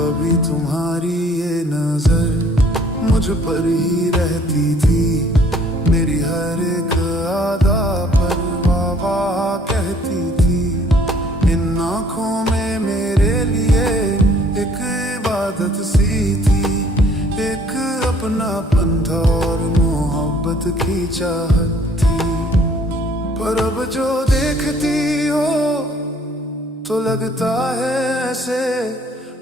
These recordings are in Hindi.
कभी तुम्हारी ये नजर मुझ पर ही रहती थी, मेरी हर एक अदा पर वाह वाह कहती थी। इन आँखों में मेरे लिए एक इबादत सी थी, एक अपनापन था और मोहब्बत की चाहत थी। पर अब जो देखती हो तो लगता है ऐसे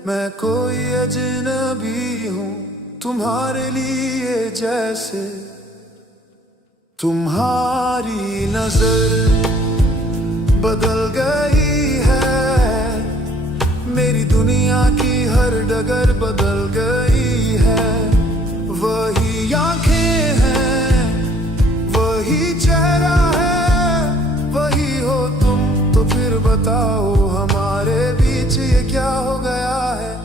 मैं कोई अजनबी हूँ तुम्हारे लिए, जैसे तुम्हारी नजर बदल गई है, मेरी दुनिया की हर डगर बदल गई है। वही आंखें हैं, वही चेहरा है, वही हो तुम, तो फिर बताओ हमारे बीच ये क्या हो गया है।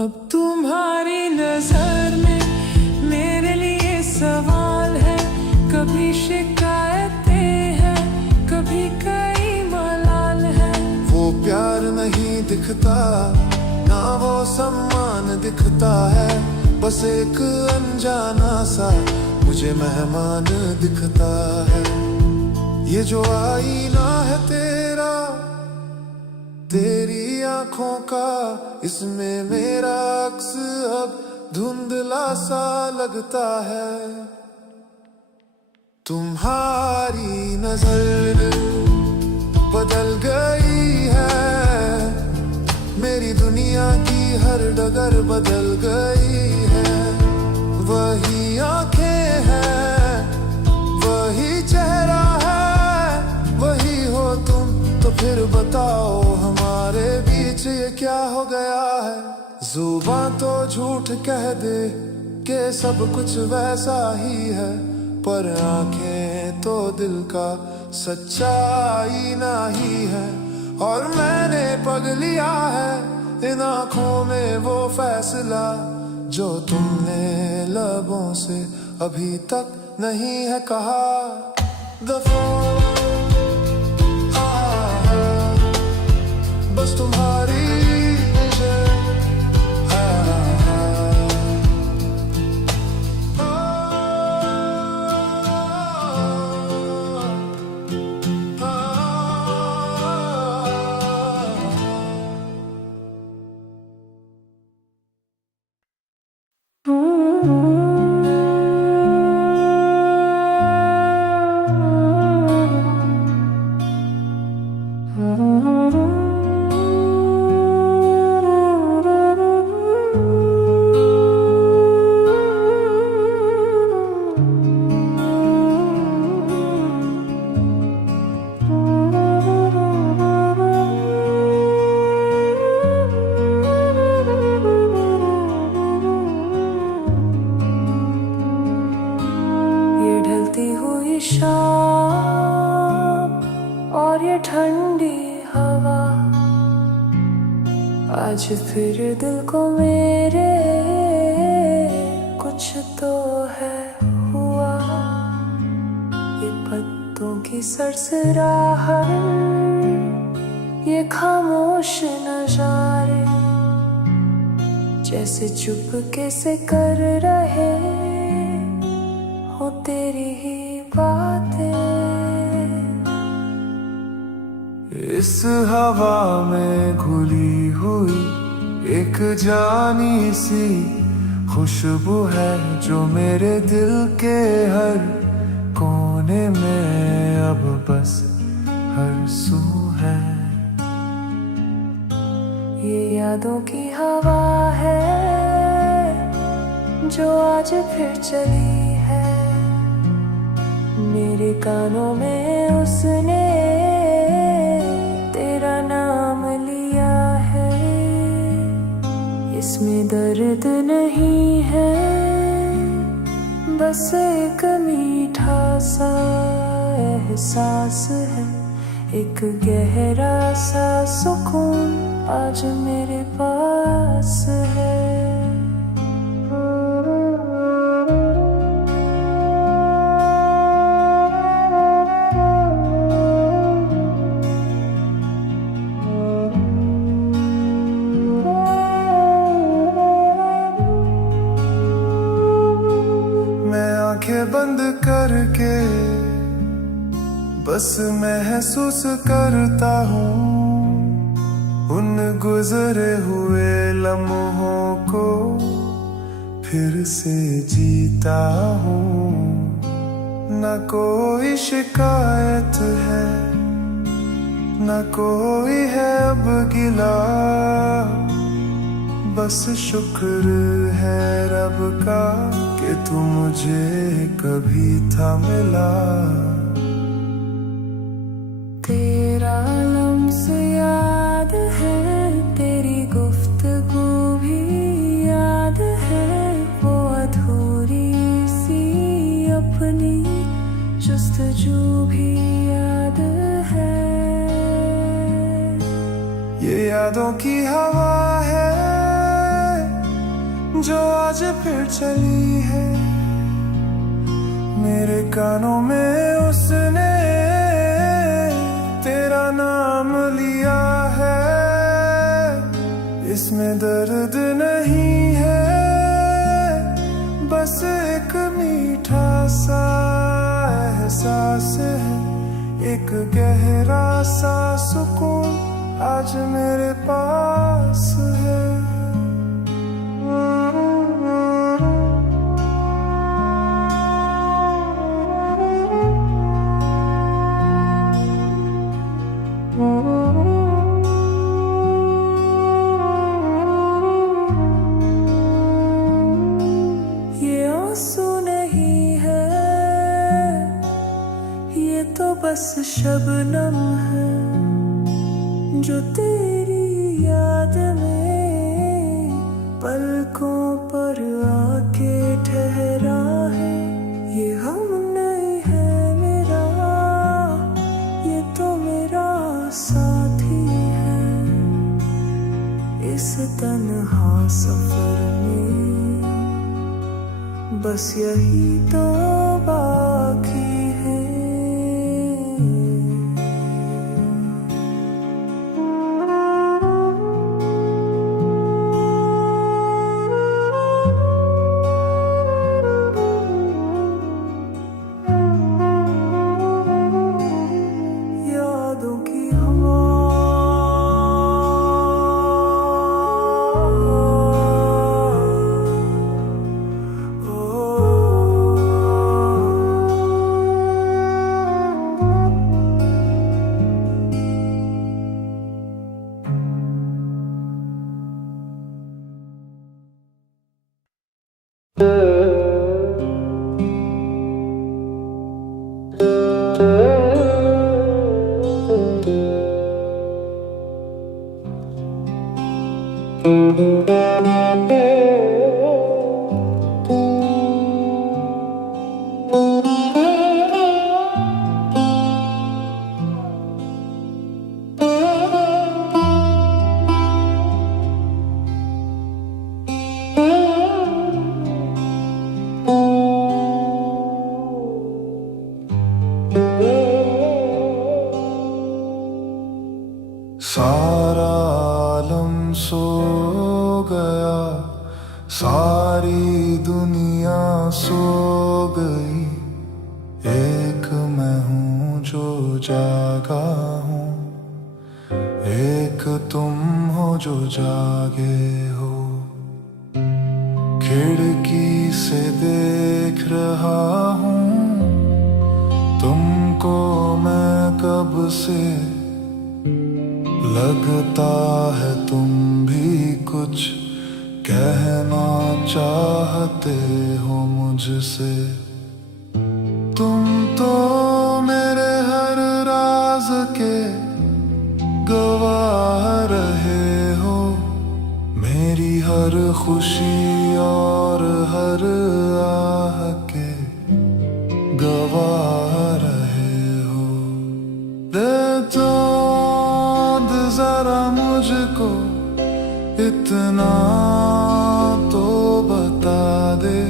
अब तुम्हारी नजर में मेरे लिए सवाल है, कभी शिकायतें हैं, कभी कई मलाल है। वो प्यार नहीं दिखता ना वो सम्मान दिखता है, बस एक अनजाना सा मुझे मेहमान दिखता है। ये जो आईना है तेरा, तेरी आंखों का, इसमें मेरा अक्स अब धुंधला सा लगता है। तुम्हारी नजर बदल गई है, मेरी दुनिया की हर डगर बदल गई है। वही आंखें हैं, वही चेहरा है, वही हो तुम, तो फिर बताओ हमारे बीच ये क्या हो गया है। जुबान तो झूठ कह दे कि सब कुछ वैसा ही है, पर आंखें तो दिल का सच्चाई नहीं है। और मैंने पग लिया है इन आंखों में वो फैसला जो तुमने लबों से अभी तक नहीं है कहा। दफा बस तुम्हारी और ये ठंडी हवा, आज फिर दिल को मेरे कुछ तो है हुआ। ये पत्तों की सरसराहट, ये खामोश नजारे, जैसे चुपके से कर रहे हो तेरी ही बातें। इस हवा में घुली हुई एक जानी सी खुशबू है, जो मेरे दिल के हर कोने में अब बस हर सू है। ये यादों की हवा है जो आज फिर चली है, मेरे कानों में उसने तेरा नाम लिया है। इसमें दर्द नहीं है, बस एक मीठा सा एहसास है, एक गहरा सा सुकून आज मेरे पास है। मैं आंखें बंद करके बस महसूस करता हूँ उन गुजरे हुए लम्हों को फिर से जीता हूँ। न कोई शिकायत है न कोई है अब गिला, बस शुक्र है रब का कि तू मुझे कभी था मिला। तेरा लम्स याद है, तेरी गुफ्तगू भी याद है, वो अधूरी सी अपनी जुस्तजू भी याद है। ये यादों की हवा है जो आज फिर चली है, मेरे कानों में उसने तेरा नाम लिया है। इसमें दर्द नहीं है, बस एक मीठा सा एहसास है, एक गहरा सा सुकून आज मेरे पास है। ये आंसू नहीं है, ये तो बस शबनम है जो तेरी याद में पलकों पर आके ठहरा है। ये हम नहीं है मेरा, ये तो मेरा साथी है इस तन्हा सफर में, बस यही तो बाकी है। यादों की हवा सारा आलम सो गया, सारी दुनिया सो गई, एक मैं हूँ जो जागा हूँ, एक तुम हो जो जागे हो। खिड़की से देख रहा हूँ तुमको मैं कब से, लगता है तुम भी कुछ कहना चाहते हो मुझसे। तुम तो मेरे हर राज के गवाह रहे हो, मेरी हर खुशी और हर आह के गवाह रहे हो। दे चांद जरा मुझको इतना तो बता दे,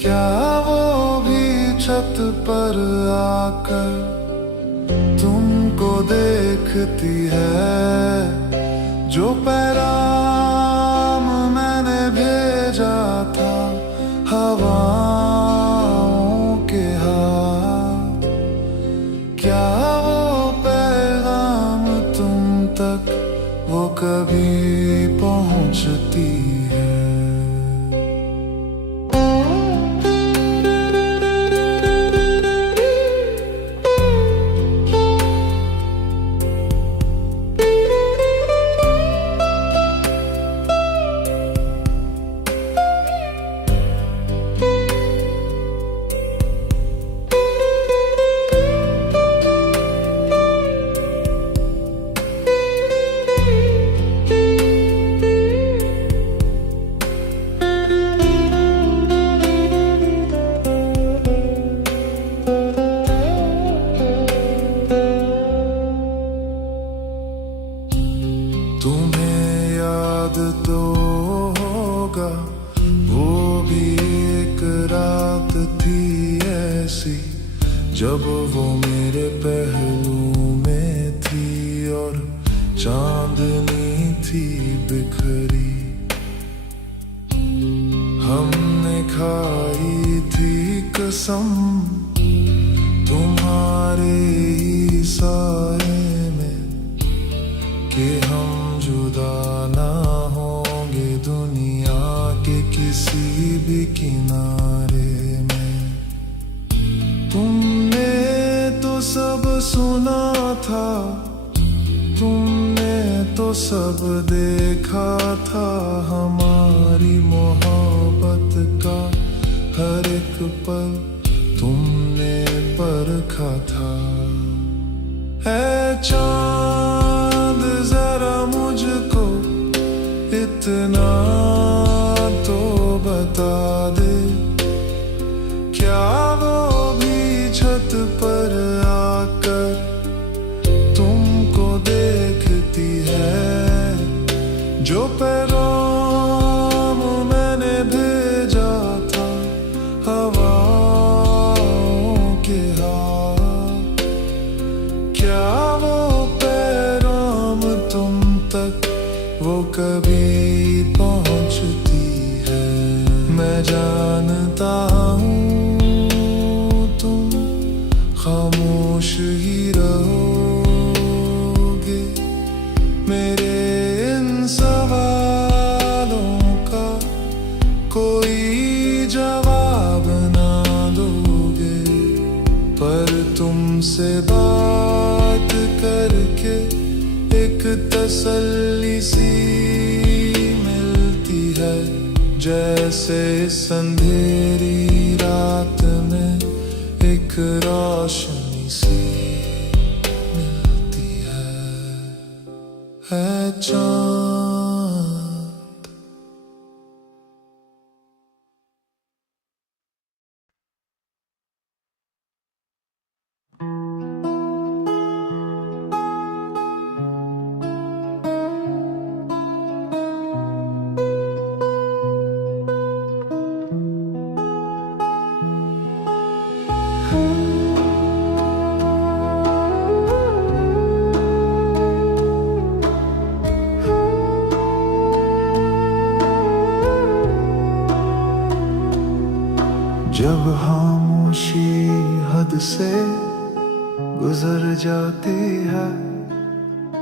क्या वो भी छत पर आकर तुमको देखती है? जो पैगाम मैंने भेजा था हवाओं के हाथ, क्या वो पैगाम तुम तक वो कभी पहुंचती है? तुम्हें याद तो होगा वो भी एक रात थी ऐसी, जब वो मेरे पहलू में थी और चांदनी थी बिखरी। हमने खाई थी कसम तुम्हारे ही साए में कि हम जुदा ना होंगे दुनिया के किसी भी किनारे में। तुमने तो सब सुना था, तुमने तो सब देखा था, हमारी मोहब्बत का हर एक पल तुमने परखा था। है चांद जरा मुझको इतना तो बता दे, क्या वो भी छत पर आकर तुमको देखती है? जो पैगाम मैंने भेजा था हवाओं के हाथ, क्या वो पैगाम तुम तक वो कभी पहुंचती है? मैं जानता हूँ तुम खामोश ही रहोगे, मेरे इन सवालों का कोई जवाब ना दोगे, पर तुमसे बात करके एक तसल्ली सी मिलती है, जैसे इस अंधेरी रात में एक रोशनी सी मिलती है चांद। जब खामोशी हद से गुजर जाती है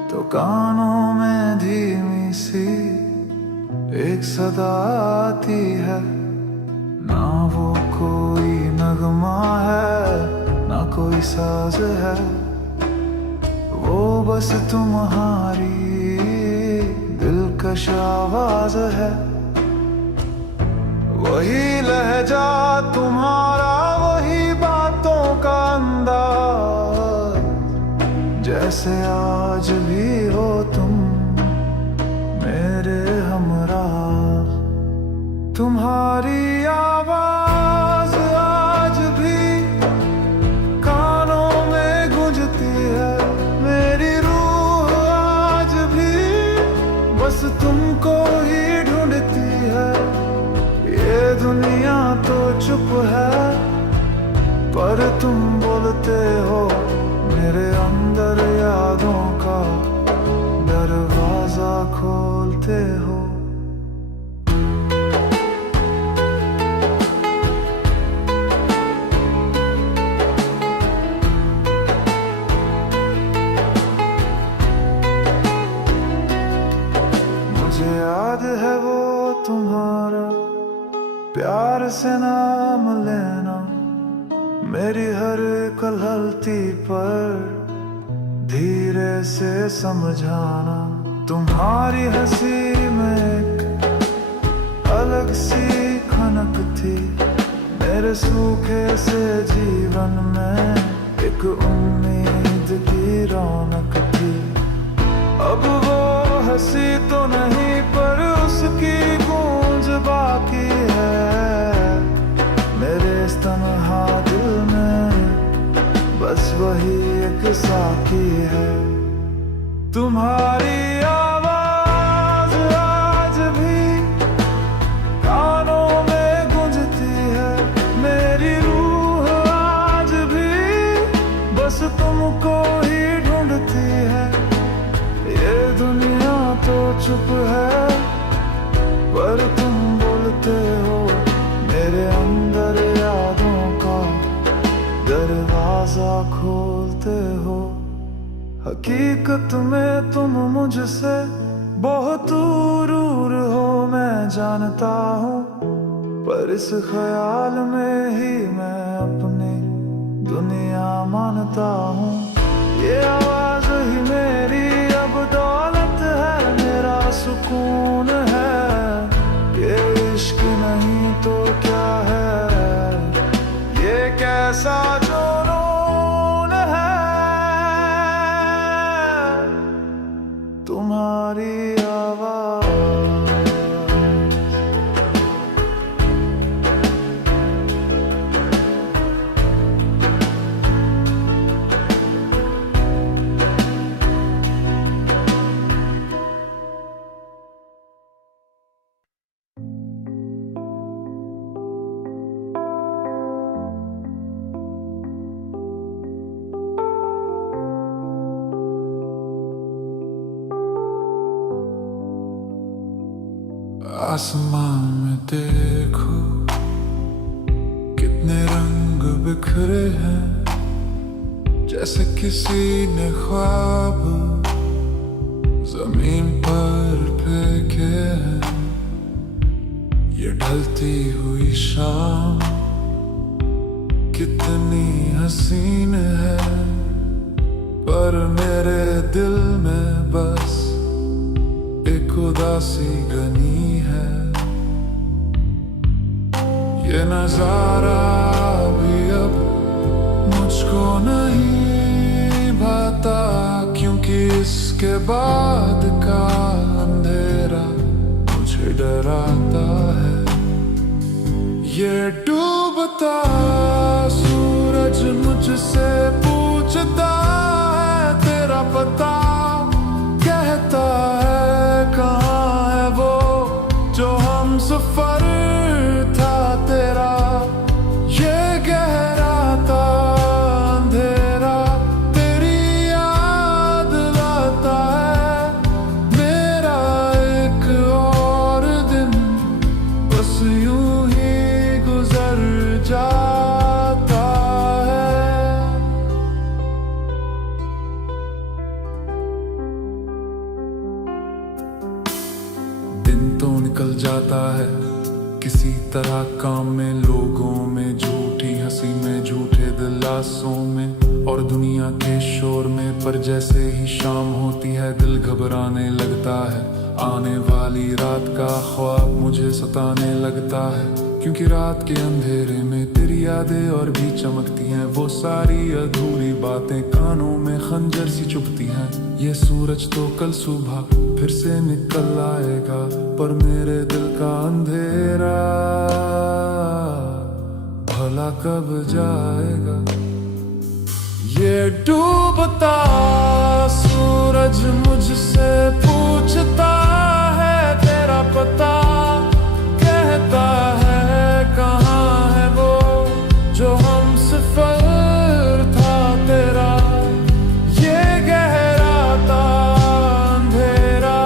तो कानों में धीमी सी एक सदा आती है, ना वो कोई नगमा है ना कोई साज है, वो बस तुम्हारी दिलकश आवाज है। वही लहजा तुम्हारा, वही बातों का अंदाज, जैसे आज भी हो तुम मेरे हमराह। तुम्हारी आवाज आज भी कानों में गूंजती है, से नाम लेना, मेरी हर कलहलती पर धीरे से समझाना। तुम्हारी हंसी में एक अलग सी खनक थी, मेरे सूखे से जीवन में एक उम्मीद की रौनक थी। अब वो हंसी तो नहीं पर उसकी गूंज बाकी है, मेरे इस तन्हा दिल में बस वही एक साकी है। तुम्हारी आवाज आज भी कानों में गूंजती है, मेरी रूह आज भी बस तुमको ही ढूंढती है। ये दुनिया तो चुप है पर तुम बोलते हो, मेरे अंदर यादों का दरवाजा खोलते हो। हकीकत में तुम मुझसे बहुत दूर हो, मैं जानता हूँ, पर इस ख्याल में ही मैं अपनी दुनिया मानता हूँ। ये आवाज ही मेरी अब दौलत है, मेरा सुकून है। ये इश्क नहीं तो क्या है, ये कैसा जुनून है। तुम्हारी आवाज आसमान में देखो कितने रंग बिखरे हैं, जैसे किसी ने ख्वाब जमीन पर फेंके हैं। ये ढलती हुई शाम कितनी हसीन है, पर मेरे दिल में बस एक उदासी घनी है। ये नजारा भी अब मुझको नहीं भाता, क्योंकि इसके बाद का अंधेरा मुझे डराता है। ये डूबता सूरज मुझसे पूछता है तेरा पता, कहता है कहाँ है वो जो हम सफर था तेरा। ये गहरा था अंधेरा तेरी याद लाता है, मेरा एक और दिन बस यूं ही गुजर जाता है। दिन तो निकल जाता है किसी तरह, काम में, लोगों में, झूठी हंसी में, झूठे दिलासों में और दुनिया के शोर में। पर जैसे ही शाम होती है दिल घबराने लगता है, आने वाली रात का ख्वाब मुझे सताने लगता है। क्योंकि रात के अंधेरे में तेरी यादें और भी चमकती हैं, वो सारी अधूरी बातें कानों में खंजर सी चुभती हैं। ये सूरज तो कल सुबह फिर से निकल आएगा, पर मेरे दिल का अंधेरा भला कब जाएगा। ये डूबता सूरज मुझसे पूछता है तेरा पता, कहता है कहाँ है वो जो हम सफर था तेरा। ये गहरा था अंधेरा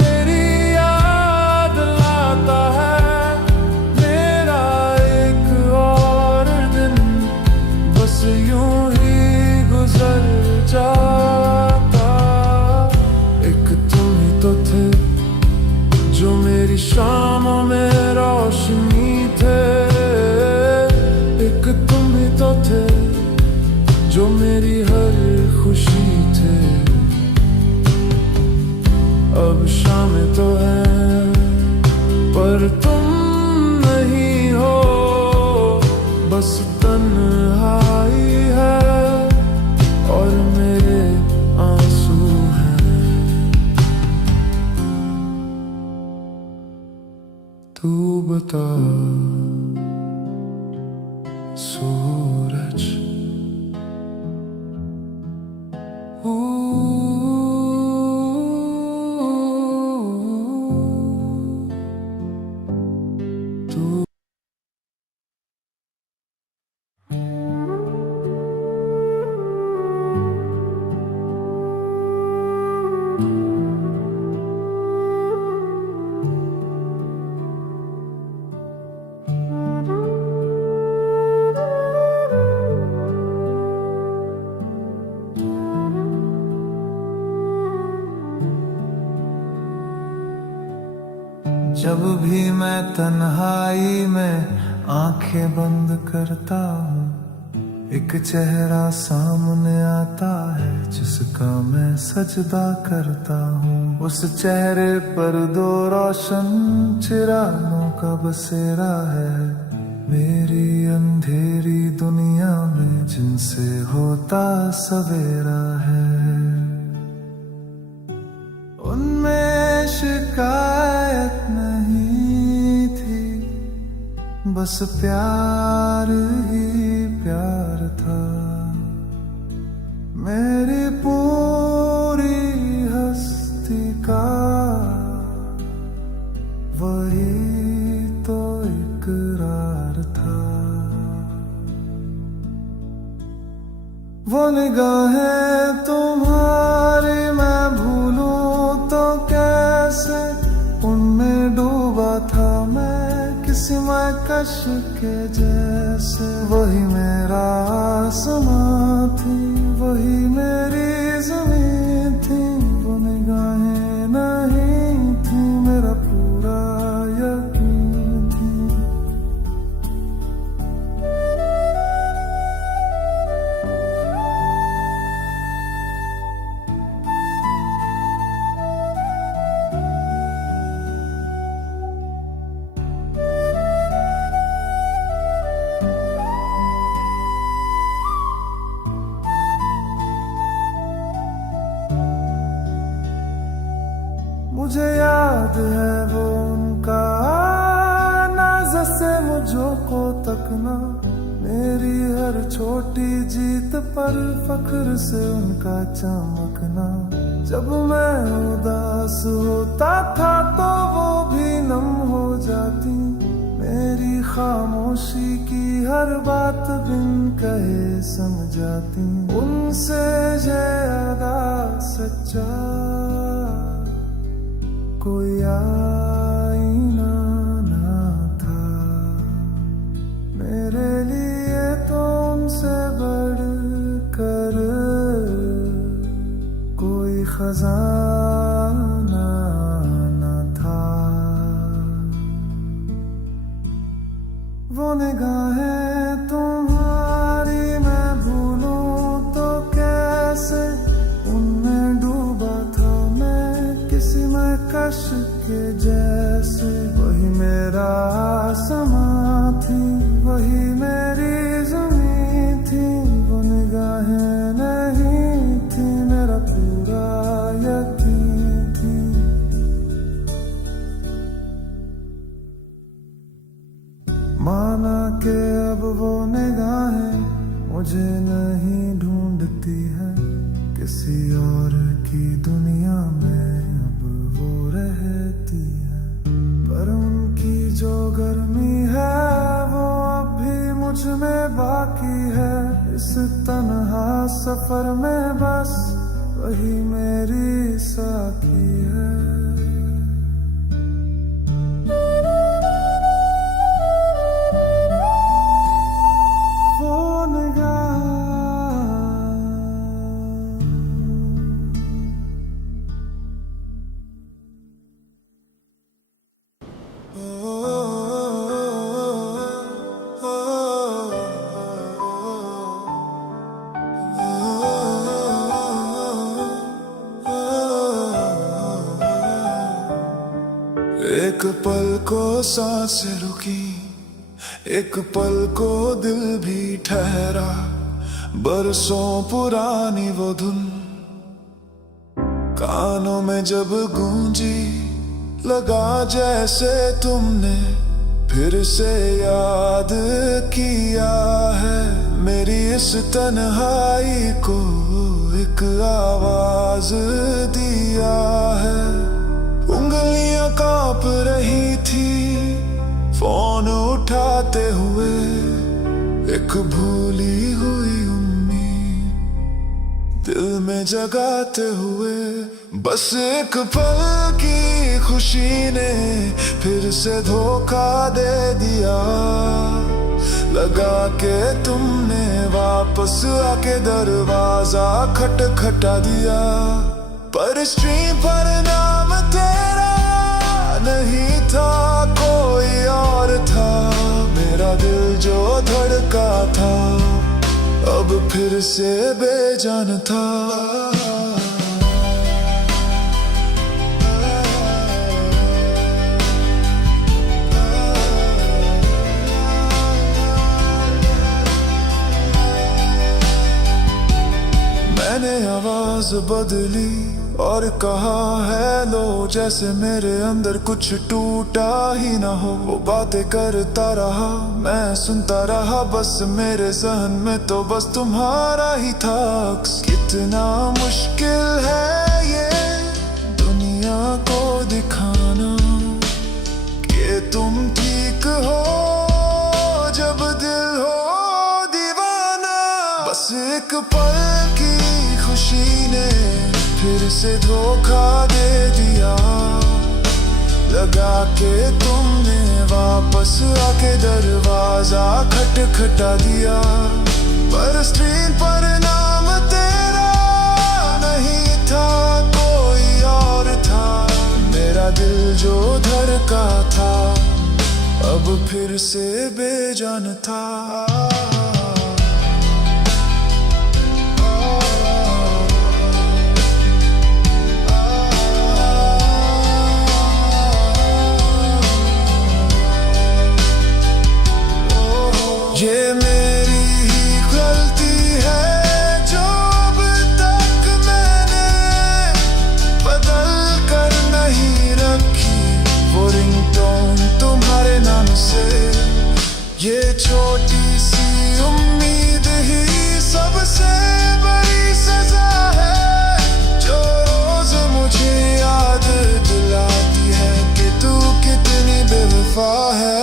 तेरी याद लाता है, मेरा एक और दिन बस यूं ही गुजर पर खुशी थे, अब शाम तो है पर तुम नहीं हो, बस तन्हाई है और मेरे आंसू हैं। तू बता सूरज, तू जब भी मैं तन्हाई में आंखें बंद करता हूँ, एक चेहरा सामने आता है जिसका मैं सजदा करता हूँ। उस चेहरे पर दो रोशन चिरागों का बसेरा है, मेरी अंधेरी दुनिया में जिनसे होता सवेरा है। उनमें शिकायत नहीं थी, बस प्यार ही प्यार था। मेरी पूरी हस्ती का वही तो इकरार था। वो निगाहें तुम्हारी मैं भूलूं तो कैसे, उनमें डूबा था मैं किसी महकश के जैसे। वही मेरा आसमां थी, वही मेरी ज़मीन थी, वो निगाहें नहीं थी, मेरा पूरा यकीन थी। मुझे याद है वो उनका आना, जैसे मुझको तकना, मेरी हर छोटी जीत पर फख्र से उनका चमकना। जब मैं उदास होता था तो वो भी नम हो जाती, मेरी खामोशी की हर बात बिन कहे समझाती। उनसे ज्यादा सच्चा कोई आईना ना था, मेरे लिए तो उनसे बढ़कर कोई खजाना ना था। वो निगाहें तुम्हारी मैं भूलूं तो कैसे, उनमें डूबा था मैं किसी महकश के जैसे। वही मेरा आसमां थी, वही मेरी ज़मीन थी, वो निगाहें नहीं थी, मेरा पूरा यकीन थी। माना के अब वो निगाहें मुझे नहीं ढूंढती है, किसी और की दुनिया में अब वो रहती है। पर उनकी जो गर्मी है वो अब भी मुझ में बाकी है। इस तन्हा सफर में बस वही मेरी साथी है। एक पल को सांसें रुकी, एक पल को दिल भी ठहरा, बरसों पुरानी वो धुन कानों में जब गूंजी, लगा जैसे तुमने फिर से याद किया है। मेरी इस तन्हाई को एक आवाज दिया है। उंगलियां कांप रही थी फोन उठाते हुए, एक भूली हुई उम्मीद दिल में जगाते हुए। बस एक पल की खुशी ने फिर से धोखा दे दिया, लगा के तुमने वापस आके दरवाजा खटखटा दिया। पर स्क्रीन पर नाम तेरा नहीं था, कोई और था। मेरा दिल जो धड़का था अब फिर से बेजान था। मैंने आवाज बदली और कहा हेलो, जैसे मेरे अंदर कुछ टूटा ही ना हो। वो बातें करता रहा, मैं सुनता रहा, बस मेरे जहन में तो बस तुम्हारा ही था। कितना मुश्किल है ये दुनिया को दिखाना कि तुम ठीक हो जब दिल हो दीवाना। बस एक पल की खुशी ने फिर से धोखा दे दिया, लगा के तुमने वापस आके दरवाजा खटखटा दिया। पर स्क्रीन पर नाम तेरा नहीं था, कोई और था। मेरा दिल जो धड़का था अब फिर से बेजान था। ये मेरी ही गलती है जो अब तक मैंने बदल कर नहीं रखी। वो रिंगटोन तुम्हारे नाम से, ये छोटी सी उम्मीद ही सबसे बड़ी सजा है, जो रोज मुझे याद दिलाती है कि तू कितनी बेवफा है।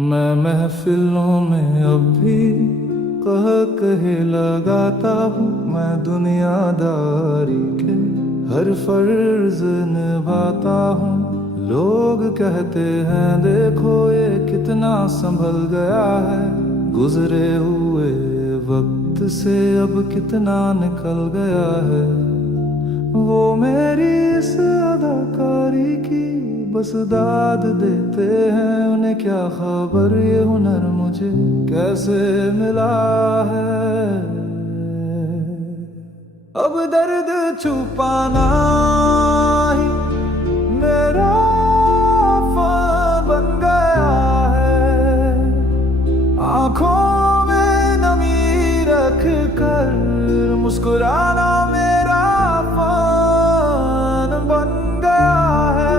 मैं महफिलों में अब भी कहे लगाता हूँ। मैं दुनियादारी के हर फर्ज निभाता हूँ। लोग कहते हैं देखो ये कितना संभल गया है, गुजरे हुए वक्त से अब कितना निकल गया है। वो मेरी इस अदाकारी की बस दाद देते हैं, उन्हें क्या खबर ये हुनर मुझे कैसे मिला है। अब दर्द छुपाना ही मेरा फन बन गया है। आंखों में नमी रख कर मुस्कुराना मेरा फन बन गया है।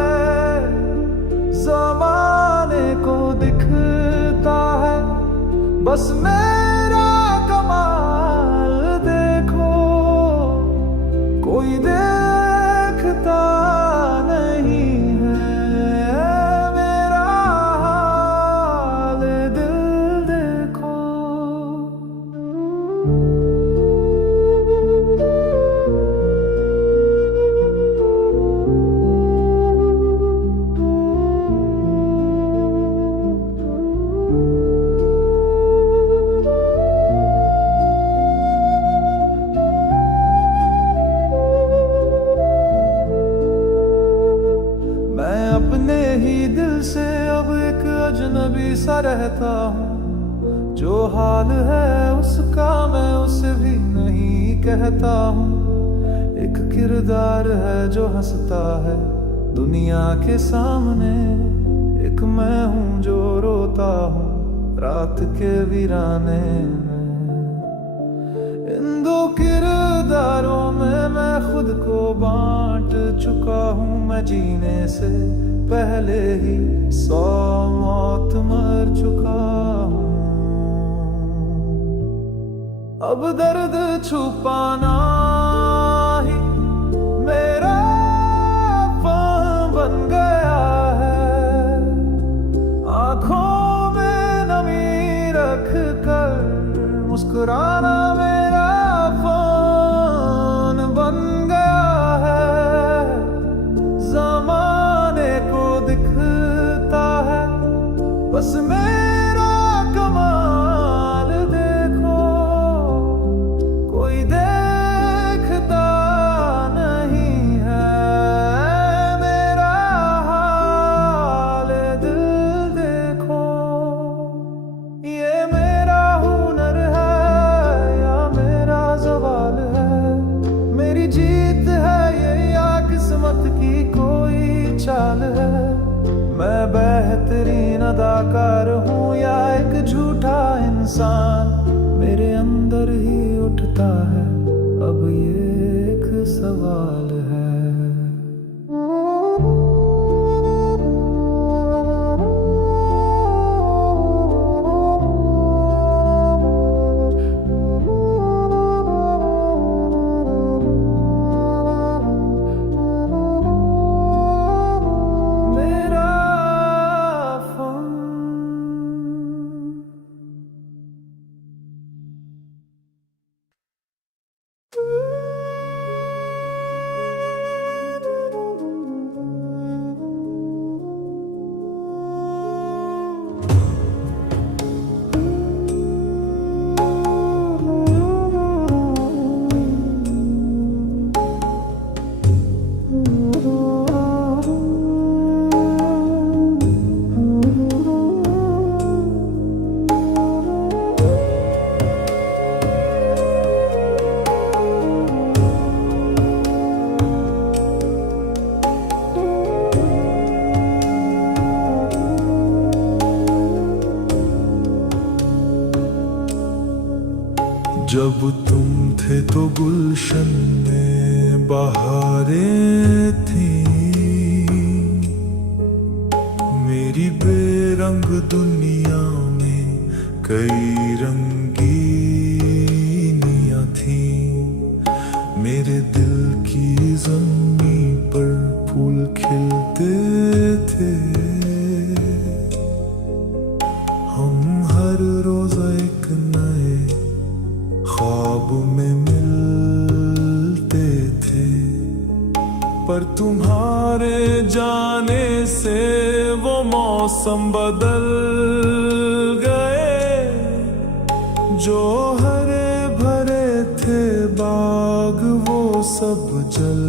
ज़माने को दिखता है बस मेरा कमाल देखो, अजनबी सा रहता हूँ। जो हाल है उसका मैं उसे भी नहीं कहता हूँ। एक किरदार है जो हंसता है दुनिया के सामने, एक मैं हूँ जो रोता हूँ रात के वीराने में। इन दो किरदारों में मैं खुद को बांट चुका हूँ। मैं जीने से पहले ही 100 मौत मर चुका हूँ। अब दर्द छुपाना ही मेरा फन बन गया है। आंखों में नमी रख कर मुस्कुराना मेरा फन बन गया है। जमाने को दिखता है बस मेरा कमाल देखो, कोई देखता नहीं है मेरा हाल दिल देखो। ये मेरा हुनर है या मेरा जवाल है, मेरी जीत है ये या किस्मत की कोई चाल है। मैं बेहतरीन अदाकार हूँ या एक झूठा इंसान, मेरे अंदर ही उठता है अब ये एक सवाल है। मेरा फन जब तुम थे तो गुलशन में बहारें थी, मेरी बेरंग दुनिया में कई रंगीनियां थी। मेरे दिल की ज़मीं पर फूल खिलते थे, हम हर रोज एक नए ख्वाब में मिलते थे। पर तुम्हारे जाने से वो मौसम बदल गए, जो हरे भरे थे बाग वो सब जल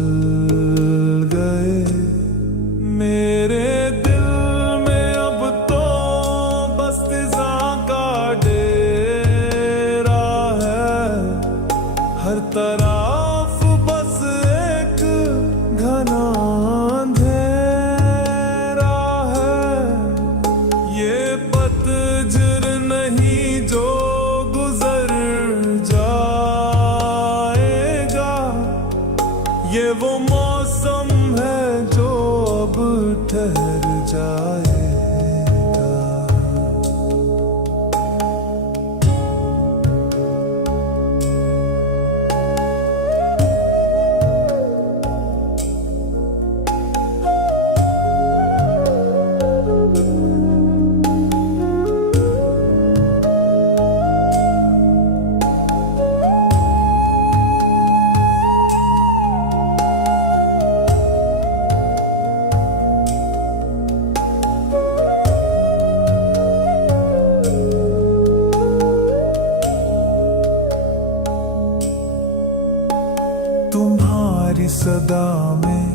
गए। मेरे दिल में अब तो बस फिज़ा का डेरा है, हर तरफ बस एक घना अंधेरा है। ये पतझड़ नहीं जो गुजर जाएगा, ये वो मौसम है जो अब ठहर जाएगा। तुम्हारी सदा में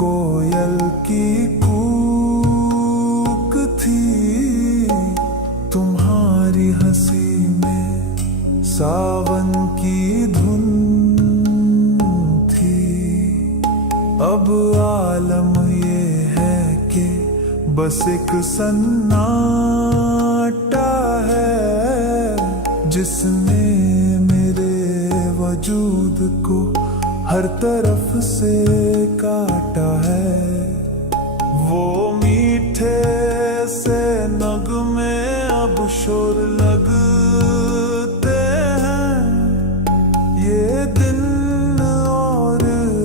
कोयल की कूक थी, सावन की धुन थी, अब आलम ये है कि बस एक सन्नाटा है जिसने मेरे वजूद को हर तरफ से काटा है। वो मीठे से नगमे अब शोर लगते हैं, ये दिन और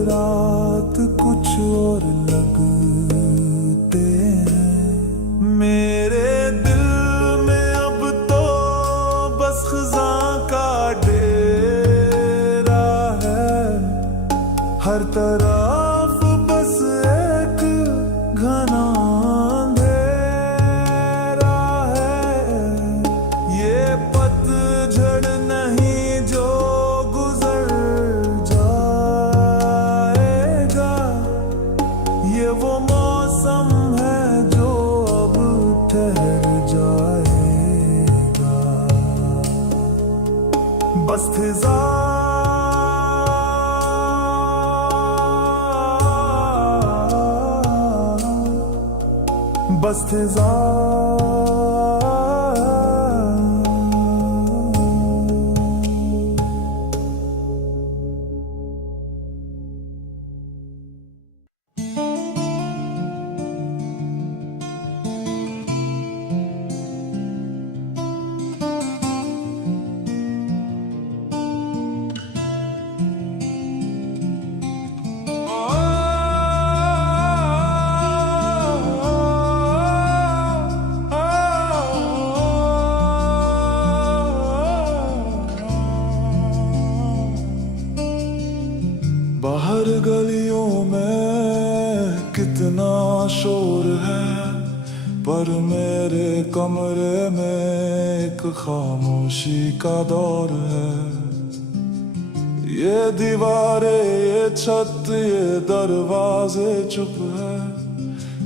रात कुछ और लगते हैं। मेरे दिल में अब तो बस खज़ां का डेरा है, हर तरफ बस एक घना अंधेरा है। ये पतझड़ नहीं जो गुजर जाएगा, ये वो मौसम है जो अब ठहर जाएगा। बस फिजा बस फिजा बाहर गलियों में कितना शोर है, पर मेरे कमरे में एक खामोशी का दौर है। ये दीवारें, ये छत, ये दरवाजे चुप है,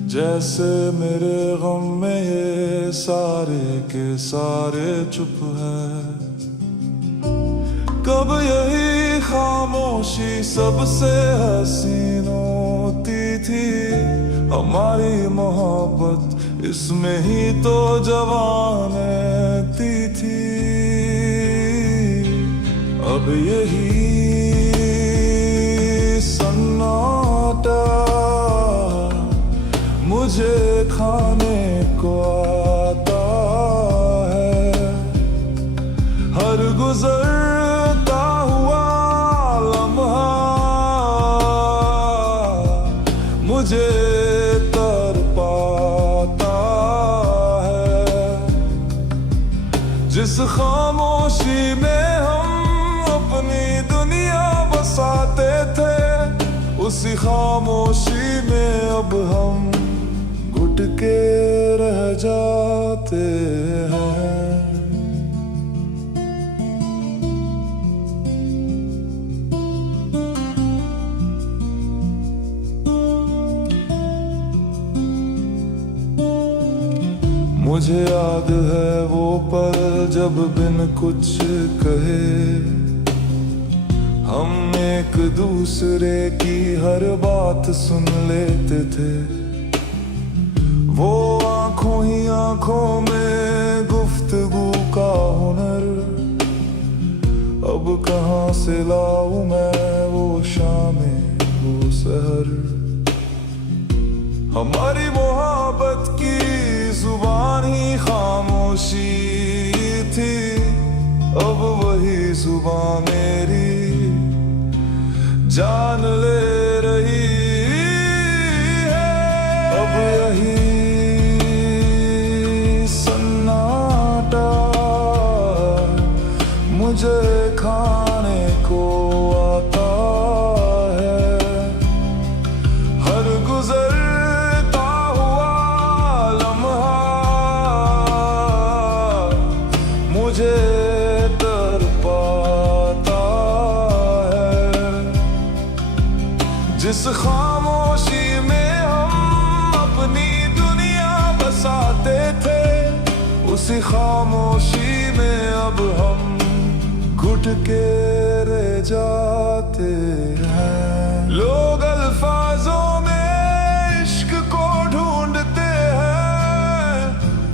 जैसे मेरे गम में ये सारे के सारे चुप है। कब यही खामोशी सबसे हसीन होती थी, हमारी मोहब्बत इसमें ही तो जवानती थी। अब यही सन्नाटा मुझे खाने को आता है, हर गुजरता हुआ लम्हा मुझे तड़पाता है। जिस खामोशी में हम अपनी दुनिया बसाते थे, उसी खामोशी में अब हम घुट के रह जाते हैं। मुझे याद है वो पल जब बिन कुछ कहे हम एक दूसरे की हर बात सुन लेते थे। वो आंखों ही आंखों में गुफ्तगू का हुनर, अब कहाँ से लाऊं मैं वो शामें वो सहर। हमारी मोहब्बत की जुबान ही खामोशी थी, अब वही जुबान मेरी जान ले रही है। अब यही सन्नाटा मुझे खाने को आता है, हर गुजरता हुआ लम्हा मुझे तड़पाता है। जिस खामोशी में हम अपनी दुनिया बसाते थे, उसी खामोशी में अब हम घुट के रह जाते हैं। लोग अल्फाजों में इश्क को ढूंढते हैं,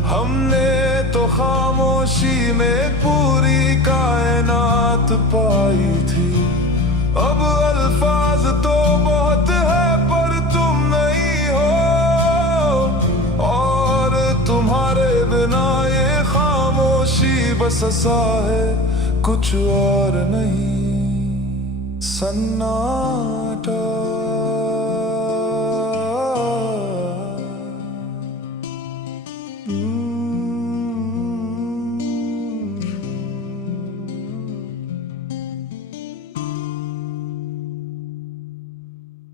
हमने तो खामोशी में पूरी कायनात पाई थी। अब अल्फाज तो बहुत है पर तुम नहीं हो, और तुम्हारे बिना ये खामोशी बस सा है, कुछ और नहीं। सन्नाटा